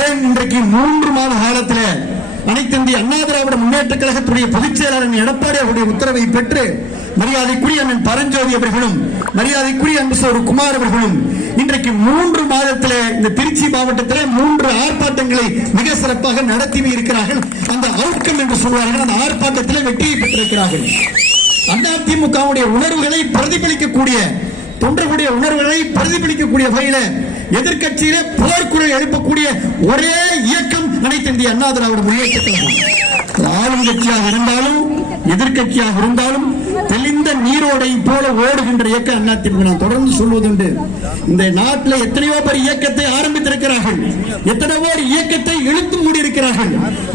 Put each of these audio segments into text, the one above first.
ஏன் இன்றைக்கு 3 மாத காலத்தில் அனைத்து இந்திய அண்ணா திராவிட முன்னேற்ற கழகத்துடைய பொதுச் செயலாளர் எடப்பாடி அவருடைய உத்தரவை பெற்று மரியாதைக்குரிய அண்ணன் பரஞ்சோதி அவர்களும் மரியாதைக்குரிய அன்பு குமார் அவர்களும் இன்றைக்கு 3 மாதத்தில் இந்த திருச்சி மாவட்டத்தில் 3 ஆர்ப்பாட்டங்களை மிக சிறப்பாக நடத்தி இருக்கிறார்கள். அந்த அவுட்கம் என்று சொல்வார்கள். அந்த ஆர்ப்பாட்டத்தில் வெற்றியை பெற்றிருக்கிறார்கள். அதிமுகவுடைய உணர்வுகளை பிரதிபலிக்கக்கூடிய தொண்டர்களுடைய உணர்வுகளை பிரதிபலிக்கக்கூடிய வகையில எதிர்கட்சியிலே போர்க்குரல் எழுப்பக்கூடிய ஒரே இயக்கம் அனைத்து இந்திய அண்ணா திராவிட முன்னேற்ற கழகம். ஆளும் கட்சியாக இருந்தாலும் எதிர்கட்சியாக இருந்தாலும் தெளிந்த நீரோடை போல ஓடுகின்ற இயக்கம் அதிமுக. நான் தொடர்ந்து சொல்வதுண்டு, இந்த நாட்டில் எத்தனையோ பேர் இயக்கத்தை ஆரம்பித்திருக்கிறார்கள், எத்தனையோ பேர் இயக்கத்தை இழுத்து மூடி இருக்கிறார்கள்,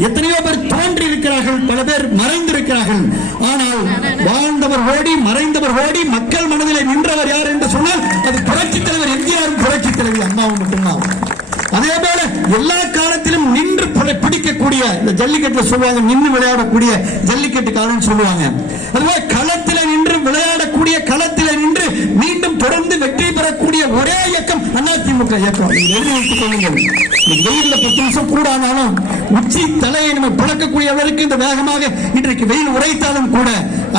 எத்தனையோ பேர் தோன்றி இருக்கிறார்கள், பல பேர் மறைந்திருக்கிறார்கள். ஆனால் வாழ்ந்தவர் ஓடி மறைந்தவர் ஓடி மக்கள் மனதில் நின்றவர் யார் என்று சொன்னால் அது புரட்சித் தலைவர் எம்ஜிஆர், புரட்சித் தலைவர் அம்மாவும் மட்டும்தான். அதே போல எல்லா காலத்திலும் நின்று பிடிக்கக்கூடிய இந்த ஜல்லிக்கட்டு சொல்லுவாங்க, நின்று விளையாடக்கூடிய ஜல்லிக்கட்டு காலம் சொல்லுவாங்க. அதுபோல களத்தில் நின்று விளையாடக்கூடிய, களத்தில் நின்று மீண்டும் தொடர்ந்து வெற்றி பெறக்கூடிய ஒரே இயக்கம் அதிமுக இயக்கம். எழுதி வைத்துக் கொள்ளுங்கள். வெயில்ல 10 நிமிஷம் கூட ஆனாலும் உச்சி தலையை நம்ம பிளக்கக்கூடிய அளவுக்கு இந்த வேகமாக இன்றைக்கு வெயில் உரைத்தாலும் கூட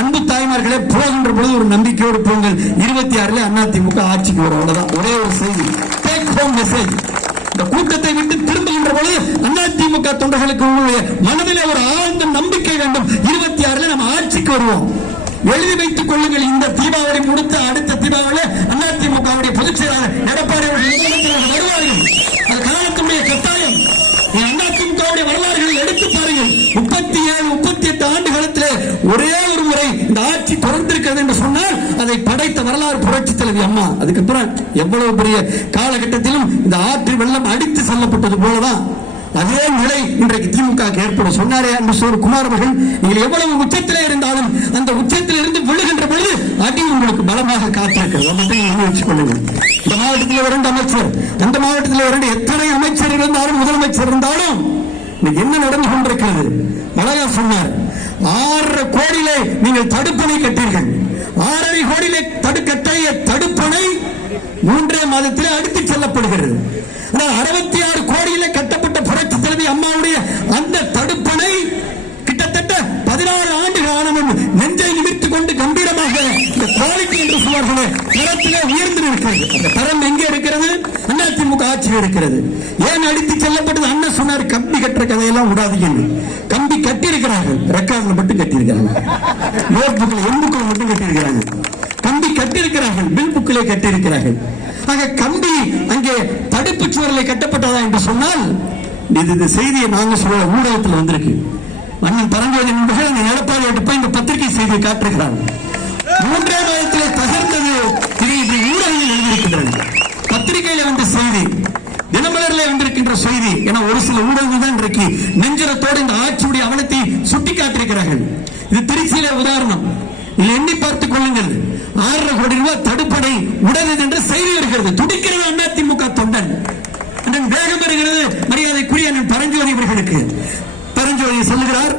அன்பு தாய்மார்களே, போகின்ற பொழுது ஒரு நம்பிக்கையோடு போங்கள். 26 அதிமுக ஆட்சிக்கு வரும். அவ்வளவுதான் ஒரே ஒரு செய்தி, டேக் ஹோம் மெசேஜ். இந்த கூட்டத்தை விட்டு திரும்புகின்ற பொழுது அதிமுக தொண்டர்களுக்கு மனதிலே ஒரு ஆழ்ந்த நம்பிக்கை வேண்டும். 26 நம்ம ஆட்சிக்கு வருவோம். எழுதி வைத்துக் கொள்ளுங்கள். இந்த தீபாவளி முடித்த அடுத்த தீபாவளி அதிமுக பொதுச் செயலாளர் எடப்பாடி வருவார்கள். அது காலத்துடைய கட்டாயம். அதிமுக வரலாறுகளை எடுத்து பாருங்கள். 37, 38 ஆண்டு காலத்தில் ஒரே ஒரு முறை இந்த ஆட்சி தொடர்ந்திருக்கிறது என்று சொன்னால் அதை படைத்த வரலாறு புரட்சி தலைவி அம்மா. அதுக்கப்புறம் எவ்வளவு பெரிய காலகட்டத்திலும் இந்த ஆற்று வெள்ளம் அடித்து செல்லப்பட்டது போலதான் அதே நிலை இன்றைக்கு திமுக ஏற்படும். சொன்னாரே அன்பு குமார் அவர்கள், நீங்கள் எவ்வளவு உச்சத்திலே இருந்தாலும் அந்த உச்சத்தில் இருந்து விழுகின்ற பொழுது அடி உங்களுக்கு பலமாக காத்திருக்கிறது. வச்சுக் கொள்ளுங்கள். இந்த மாவட்டத்தில் 2 அமைச்சர், அந்த மாவட்டத்தில் 2 எத்தனை அமைச்சர் இருந்தாலும் முதலமைச்சர் இருந்தாலும் என்ன நடந்து கொண்டிருக்கிறது? அழகா சொன்னார், 6 கோடியிலே நீங்கள் தடுப்பணை கட்டீர்கள். 6.5 கோடியிலே கட்டிய தடுப்பணை 3 மாதத்திலே அடித்து செல்லப்படுகிறது. 66 கோடியிலே கட்டப்பட்ட புரட்சி தலைவி அம்மாவுடைய அந்த தடுப்பணை கிட்டத்தட்ட 14 ஆண்டு காலம் நெஞ்சை நிமிர்த்துக் கொண்டு கம்பீரமாக இந்த குவாலிட்டி என்று சொல்வார்களே தரத்திலே உயர்ந்து இருக்கிறது. அந்த தரம் எங்கே இருக்கிறது? அதிமுக ஆட்சியில் இருக்கிறது. ஏன் அடித்து செல்லப்பட்டது? அண்ணன் சொன்னார், கம்பி கட்டுற கதையெல்லாம் விடாதீங்க. கம்பி கட்டியிருக்கிறார்கள், ரெக்கார்ட்ல மட்டும் கட்டியிருக்கிறாங்க, நோட் புக்ல எண்புக்கள் மட்டும் கட்டியிருக்கிறாங்க. கம்பி கட்டியிருக்கிறார்கள், பில் புக்கிலே கட்டியிருக்கிறார்கள். ஆக கம்பி அங்கே தடுப்பு சுவரில் கட்டப்பட்டதா என்று சொன்னால் இது செய்தியை நாங்க சொல்ல ஊடகத்தில் வந்திருக்கு. அண்ணன் பரஞ்சோதி நண்பர்கள் அந்த எடப்பாடி போய் இந்த பத்திரிகை செய்தியை காட்டுகிறார். 3 மாதத்திலே தகர்ந்தது. ஊடகங்கள் எழுதியிருக்கிறார்கள், பத்திரிகையில வந்த செய்தி, தினமலரில் வந்திருக்கின்ற செய்தி. என ஒரு சில ஊடகங்கள் தான் இன்றைக்கு நெஞ்சரத்தோடு இந்த ஆட்சியுடைய அவலத்தை சுட்டி காட்டியிருக்கிறார்கள். இது திருச்சியில உதாரணம். எண்ணி பார்த்துக் கொள்ளுங்கள். 6.5 கோடி ரூபாய் தடுப்பணை உடனே என்று செய்தி இருக்கிறது. துடிக்கிறது அதிமுக தொண்டன். வேகம் வருகிறது. மரியாதைக்குரிய அண்ணன் பரஞ்சோதி அவர்களுக்கு பரஞ்சோதி சொல்லுகிறார்,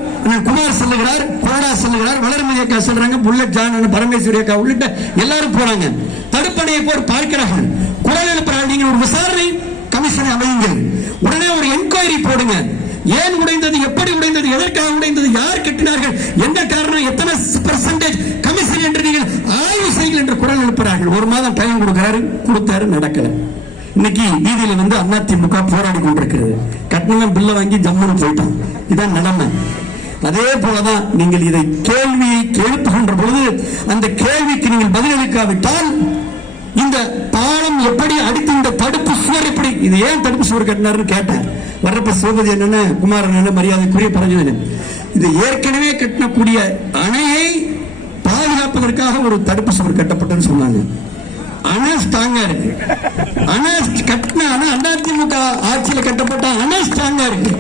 குமார் சொல்லுகிறார், கோடா சொல்லுகிறார், வளர்மதி அக்கா சொல்றாங்க, புல்லட் ஜான், பரமேஸ்வரி அக்கா உள்ளிட்ட எல்லாரும் போறாங்க. தடுப்பணையை போர் பார்க்கிறார்கள், குரல் எழுப்புறார்கள். நீங்கள் ஒரு விசாரணை கமிஷனை அமையுங்கள், உடனே ஒரு என்கொயரி போடுங்க. ஏன் உடைந்தது, எப்படி உடைந்தது, எதற்காக உடைந்தது, யார் கட்டினார்கள், என்ன காரணம், எத்தனை % கமிஷன் என்று நீங்கள் ஆய்வு செய்யுங்கள் என்று குரல் எழுப்புறார்கள். 1 மாதம் டைம் கொடுக்கிறாரு, கொடுத்தாரு, நடக்கல. இன்னைக்கு வீதியில வந்து அதிமுக போராடி கொண்டிருக்கிறது. கட்டணம் பில்ல வாங்கி ஜம்முன்னு போயிட்டான். இதான் நிலைமை. அதே போலதான் நீங்கள் இதை கேள்வியை எழுப்புகின்ற பொழுது அந்த கேள்விக்கு நீங்கள் பதிலளிக்காவிட்டால் இந்த பாலம் எப்படி அடித்து, இந்த தடுப்பு சுவர் எப்படி, இது ஏன் தடுப்பு சுவர் கட்டினாருன்னு கேட்டேன். வர்றப்ப சிவபதி என்னன்னு, குமாரன் என்ன, மரியாதைக்குரிய பரஞ்சோதி, இது ஏற்கனவே கட்டக்கூடிய அணையை பாதுகாப்பதற்காக ஒரு தடுப்பு சுவர் கட்டப்பட்டதுன்னு சொன்னாங்க. அணை ஸ்ட்ராங்கா இருக்கு. அணை கட்டின அதிமுக ஆட்சியில் கட்டப்பட்ட அணை ஸ்ட்ராங்கா இருக்கு.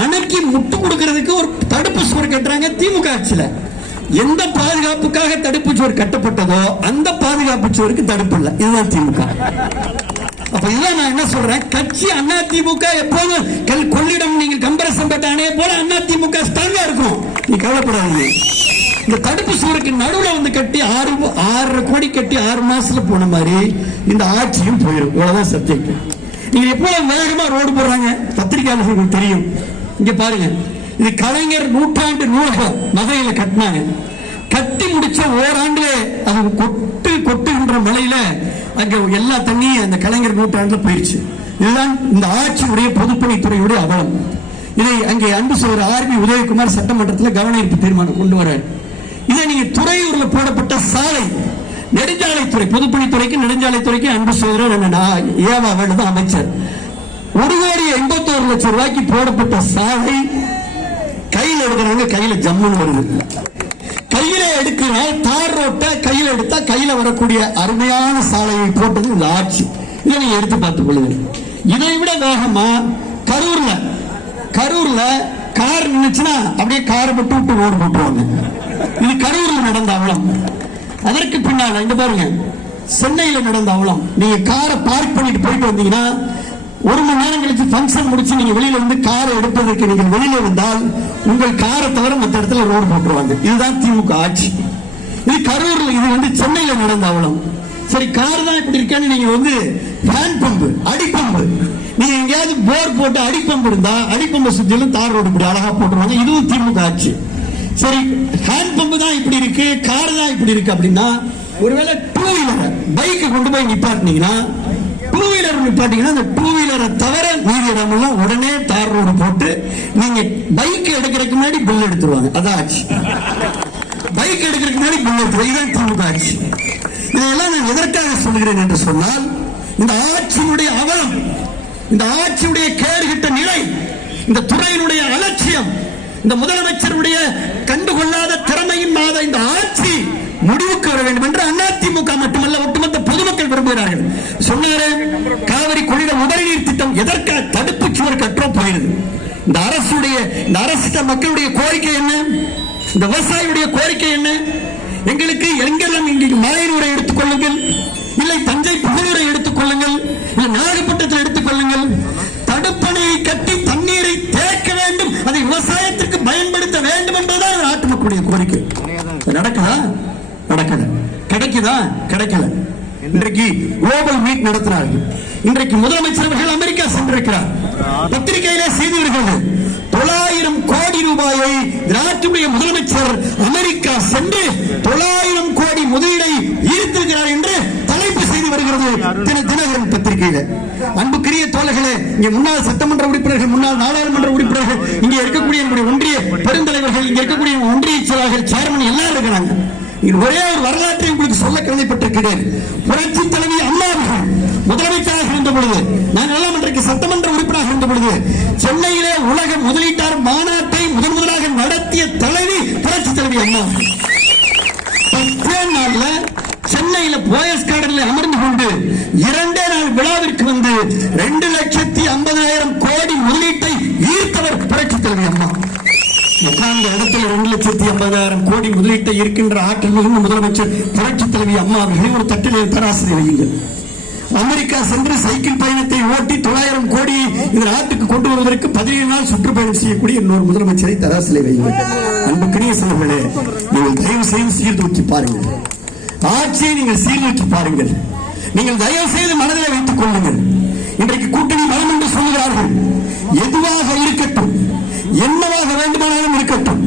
அணைக்கு முட்டு கொடுக்கிறதுக்கு ஒரு தடுப்பு சுவர் கட்டுறாங்க திமுக ஆட்சியில. எந்த பாதுகாப்புக்காக தடுப்பு சுவர் கட்டப்பட்டதோ அந்த பாதுகாப்பு சுவருக்கு தடுப்பு இல்லை. இதுதான் திமுக. அப்ப இதான் நான் என்ன சொல்றேன், கட்சி அதிமுக எப்போதும் கொள்ளிடம் நீங்கள் கம்பரசம் பெற்ற அணையை போல அதிமுக ஸ்ட்ராங்கா இருக்கும். நீ கவலைப்படாதீங்க. இந்த தடுப்பு சுவருக்கு நடுவில் வந்து கட்டி 6.5 கோடி கட்டி 6 மாசத்துல போன மாதிரி இந்த ஆட்சியும் போயிடும். இவ்வளவுதான் சப்ஜெக்ட். நீங்க எப்போ வேகமா ரோடு போடுறாங்க, செய்தியாளர்களுக்கு தெரியும். இங்க பாருங்க, இது கலைஞர் நூற்றாண்டு நூலகம் மதுரையில கட்டினாங்க. கட்டி முடிச்ச ஓராண்டுல அது கொட்டுகின்ற மழையில அங்க எல்லா தண்ணியும் அந்த கலைஞர் நூற்றாண்டுல போயிருச்சு. இதுதான் இந்த ஆட்சியுடைய பொதுப்பணித்துறையுடைய அவலம். இதை அங்கே அன்பு சகோதரர் ஆர்பி உதயகுமார் சட்டமன்றத்தில் கவன ஈர்ப்பு தீர்மானம் கொண்டு வர. இதை நீங்க துறையூர்ல போடப்பட்ட சாலை, நெடுஞ்சாலைத்துறை, பொதுப்பணித்துறைக்கு நெடுஞ்சாலைத்துறைக்கு அன்பு சகோதரர் ஏவா வேண்டுதான் அமைச்சர் 1,81,00,000 ரூபாய்க்கு போடப்பட்ட சாலை கையில எடுக்கிறாங்க, கையில ஜம்முன்னு வருது. கையில எடுக்கிறால் தார் ரோட்டை கையில எடுத்தா கையில வரக்கூடிய அருமையான சாலையை போட்டது இந்த ஆட்சி. இதை நீங்க எடுத்து பார்த்துக் கொள்ளுங்க. இதை விட வேகமா கரூர்ல கார் நின்னுச்சுன்னா அப்படியே காரை விட்டு விட்டு ரோடு போட்டுருவாங்க. இது கரூர்ல நடந்த அவலம். அதற்கு பின்னால இங்க பாருங்க, சென்னையில நடந்த அவலம். நீங்க காரை பார்க் பண்ணிட்டு போயிட்டு வந்தீங்கன்னா 1 மணி நேரம் கழிச்சு பங்கன் முடிச்சு நீங்க வெளியில இருந்து காரை எடுப்பதற்கு நீங்கள் வெளியில வந்தால் உங்கள் காரை தவிர மற்ற இடத்துல ரோடு போட்டுருவாங்க. இதுதான் திமுக ஆட்சி. இது கரூர்ல, இது சென்னையில நடந்த அவலம். சரி, கார் தான் இப்படி இருக்கான்னு நீங்க ஹேண்ட் பம்பு, அடிப்பம்பு, நீங்க எங்கேயாவது போர் போட்டு அடிப்பம்பு இருந்தா அடிப்பம்பை சுத்திலும் தார் ரோடு இப்படி அழகா போட்டுருவாங்க. இதுவும் திமுக ஆட்சி. சரி, ஹேண்ட் பம்பு தான் இப்படி இருக்கு, கார் தான் இப்படி இருக்கு அப்படின்னா, ஒருவேளை டூ வீலர் பைக்கை கொண்டு போய் நிப்பாட்டினீங்கன்னா, டூ வீலர் நிப்பாட்டீங்கன்னா அந்த டூ வீலரை தவிர மீதி இடமெல்லாம் உடனே தார் ரோடு போட்டு நீங்க பைக் எடுக்கிறதுக்கு முன்னாடி பில் எடுத்துருவாங்க. அதான் ஆட்சி. பைக் எடுக்கிறதுக்கு முன்னாடி பில் எடுத்துருவாங்க. இதுதான் திமுக ஆட்சி. இதெல்லாம் நான் எதற்காக சொல்கிறேன் என்று சொன்னால், இந்த ஆட்சியினுடைய அவலம், இந்த ஆட்சியுடைய கேடுகிட்ட நிலை, இந்த துறையினுடைய அலட்சியம், இந்த முதலமைச்சருடைய கண்டுகொள்ளாத திறமையின் மாத இந்த ஆட்சி முடிவுக்கு வர வேண்டும் என்று அதிமுக மட்டுமல்ல ஒட்டுமொத்த பொதுமக்கள் விரும்புகிறார்கள். சொன்னாரு, காவிரி கொள்ளிட உபரிநீர் திட்டம் எதற்காக தடுப்பு சுவர் கற்றோ போயிருது. இந்த அரசு மக்களுடைய கோரிக்கை என்ன? இந்த விவசாயியுடைய கோரிக்கை என்ன? எங்களுக்கு எங்கெல்லாம் இங்கு மலையூரை எடுத்துக் கொள்ளுங்கள், இல்லை தஞ்சை புகழூரை எடுத்துக் கொள்ளுங்கள், இல்லை நாகப்பட்டினத்தில் எடுத்துக் கொள்ளுங்கள், தடுப்பணையை கட்டி தண்ணீரை தேக்க வேண்டும், அதை விவசாயத்திற்கு பயன்படுத்த வேண்டும் என்பதுதான் நாட்டு மக்களுடைய கோரிக்கை. நடக்குதா? நடக்கல. கிடைக்குதா? கிடைக்கல. இன்றைக்கு குளோபல் மீட் நடத்தினார்கள். இன்றைக்கு முதலமைச்சர் அவர்கள் அமெரிக்கா சென்றிருக்கிறார். பத்திரிகையிலே செய்தி வருகிறது, 900 கோடி ரூபாயை நாட்டுடைய முதலமைச்சர் அமெரிக்கா சென்று 900 கோடி முதலீடை ஈர்த்திருக்கிறார் என்று தலைப்பு செய்தி வருகிறது தினகரன் பத்திரிகையில. அன்புக்குரிய தோழர்களே, இங்கே முன்னாள் சட்டமன்ற உறுப்பினர்கள், முன்னாள் நாடாளுமன்ற உறுப்பினர்கள், இங்கே இருக்கக்கூடிய ஒன்றிய பெருந்தலைவர்கள், இங்கே இருக்கக்கூடிய ஒன்றிய செயலாளர்கள், சேர்மன் எல்லாரும் இருக்கிறாங்க. ஒரே ஒரு வரலாற்றை உங்களுக்கு சொல்ல கடமைப்பட்டிருக்கிறேன். புரட்சி தலைவி அம்மா அவர்கள் முதலமைச்சராக இருந்த பொழுது, நான் எல்லாம் இன்றைக்கு சட்டமன்ற உறுப்பினராக இருந்த பொழுது, சென்னையிலே உலக முதலீட்டாளர் மாநாட்டை முதலாக நடத்திய தலைவி புரட்சி தலைவி அம்மா. 10 நாள்ல சென்னையில போயஸ் கார்டனில் அமர்ந்து கொண்டு 2 நாள் விழாவிற்கு வந்து 2,50,000 கோடி முதலீட்டை ஈர்த்தவர் புரட்சி தலைவி அம்மா. உட்கார்ந்த இடத்துல 2,50,000 கோடி முதலீட்டை இருக்கின்ற ஆற்றல் மிகுந்த முதலமைச்சர் புரட்சி தலைவி அம்மா அவர்களை ஒரு தட்டிலே தராசில் வையுங்கள். அமெரிக்கா சென்று சைக்கிள் பயணத்தை ஓட்டி 900 கோடி இந்த நாட்டுக்கு கொண்டு வருவதற்கு 17 நாள் சுற்றுப்பயணம் செய்யக்கூடிய இன்னொரு முதலமைச்சரை தராசிலே வையுங்கள். அன்புக்குரிய செல்வர்களே, நீங்கள் தயவு செய்து சீர்தூக்கி பாருங்கள். ஆட்சியை நீங்கள் சீர்தூக்கி பாருங்கள். நீங்கள் தயவு செய்து மனதில் வைத்துக் கொள்ளுங்கள். இன்றைக்கு கூட்டணி பலம் என்று சொல்லுகிறார்கள். எதுவாக இருக்கட்டும், என்னவாக வேண்டுமானாலும் இருக்கட்டும்,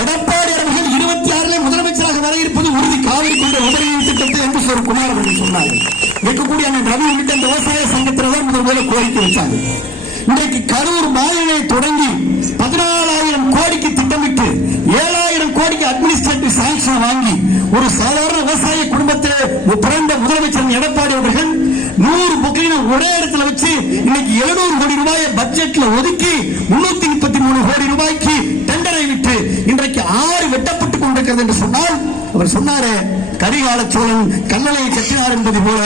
எடப்பாடி அவர்கள் 26 முதலமைச்சராக வர இருப்பது உறுதி. காவிரி கொண்ட உபரிநீர் திட்டத்தை என்று குமார் அவர்கள் சொன்னார்கள். இருக்கக்கூடிய ரவி உள்ளிட்ட இந்த விவசாய சங்கத்தினர் முதல்ல கோரிக்கை வச்சாங்க. இன்றைக்கு கரூர் மாநிலை தொடங்கி 14,000 கோடிக்கு திட்டமிட்டு 7,000 கோடிக்கு அட்மினிஸ்ட்ரேட்டிவ் சாங்ஷன் வாங்கி ஒரு சாதாரண விவசாய குடும்பத்தில் பிறந்த முதலமைச்சர் எடப்பாடி அவர்கள் 100 புக்கின ஒரே இடத்துல வச்சு இன்னைக்கு 700 கோடி ரூபாயை பட்ஜெட்ல ஒதுக்கி 333 கோடி ரூபாய்க்கு டெண்டரை விட்டு இன்றைக்கு 6 வெட்டப்பட்டுக் கொண்டிருக்கிறது என்று சொன்னால், அவர் சொன்னாரே, கரிகால சோழன் கல்லணையை கட்டினார் என்பது போல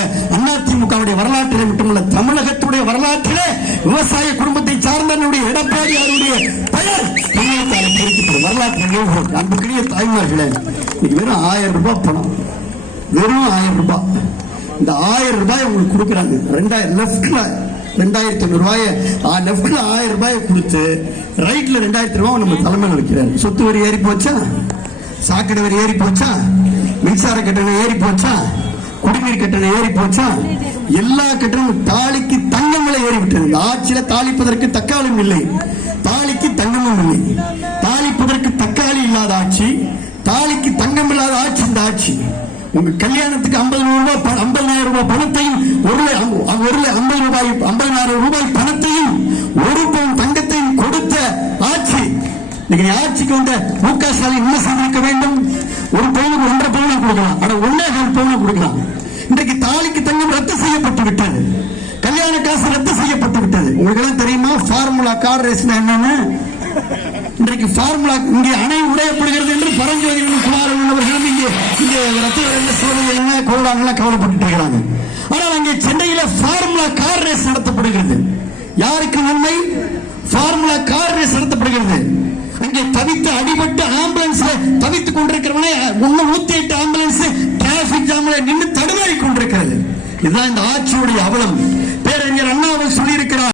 அதிமுகவுடைய வரலாற்றிலே மட்டுமல்ல, தமிழகத்துடைய வரலாற்றிலே விவசாய குடும்பத்தை சார்ந்தவருடைய எடப்பாடியாருடைய பெயர் வரலாற்று. அன்புக்குரிய தாய்மார்களே, இன்னைக்கு வெறும் 1000 ரூபாய் பணம், வெறும் 1000 ரூபாய். இந்த 1000 ரூபாய் உங்களுக்கு கொடுக்குறாங்க. 2,500 ரூபாய் லெப்ட்ல 1000 ரூபாயை கொடுத்து ரைட்ல 2,000 ரூபாய் நம்ம தலைமையில் வைக்கிறாரு. சொத்து வரி ஏறி போச்சா, சாக்கடை வரி ஏறி போச்சா, மின்சார கட்டணம் ஏறி போச்சா, குடிநீர் கட்டணம் ஏறி போச்சா? எல்லா கட்டணமும். தாலிக்கு தங்கம் விலை ஏறிவிட்டது. இந்த ஆட்சியில தாளிப்பதற்கு தக்காளியும் இல்லை, தாலிக்கு தங்கமும் இல்லை. தாளிப்பதற்கு தக்காளி இல்லாத ஆட்சி, தாலிக்கு தங்கம் இல்லாத ஆட்சி இந்த ஆட்சி. உங்க கல்யாணத்துக்கு 50,000 ரூபாய் பணத்தையும் 50,000 ரூபாய் பணத்தையும் 1 பவுன் தங்கத்தையும் கொடுத்த ஆட்சி. இன்னைக்கு ஆட்சிக்கு வந்த மு.க. ஸ்டாலின் என்ன செய்திருக்க வேண்டும்? 1 பவுனுக்கு 1.5 பவுன் கொடுக்கலாம், ஆனா 1.25 பவுன் கொடுக்கலாம். இன்றைக்கு தாலிக்கு தங்கம் ரத்து செய்யப்பட்டு விட்டது, கல்யாண காசு ரத்து செய்யப்பட்டு விட்டது. உங்களுக்கு எல்லாம் தெரியுமா ஃபார்முலா கார் ரேஸ் என்னன்னு? இன்றைக்கு ஃபார்முலா இங்கே அணை உடையப்படுகிறது என்று பரஞ்சோதி குமாரன் அவர்களும் இங்கே ரத்த சோதனை கவலைப்பட்டு இருக்கிறாங்க. ஆனால் அங்கே சென்னையில ஃபார்முலா கார் ரேஸ் நடத்தப்படுகிறது. யாருக்கு நன்மை? ஃபார்முலா கார் ரேஸ் நடத்தப்படுகிறது. அங்கே தவித்து அடிபட்டு ஆம்புலன்ஸ்ல தவித்துக் கொண்டிருக்கிறவனே 108 ஆம்புலன்ஸ் டிராபிக் ஜாம்ல நின்று தடுமாறி கொண்டிருக்கிறது. இதுதான் இந்த ஆட்சியுடைய அவலம். பேரறிஞர் அண்ணா அவர் சொல்லியிருக்கிறார்.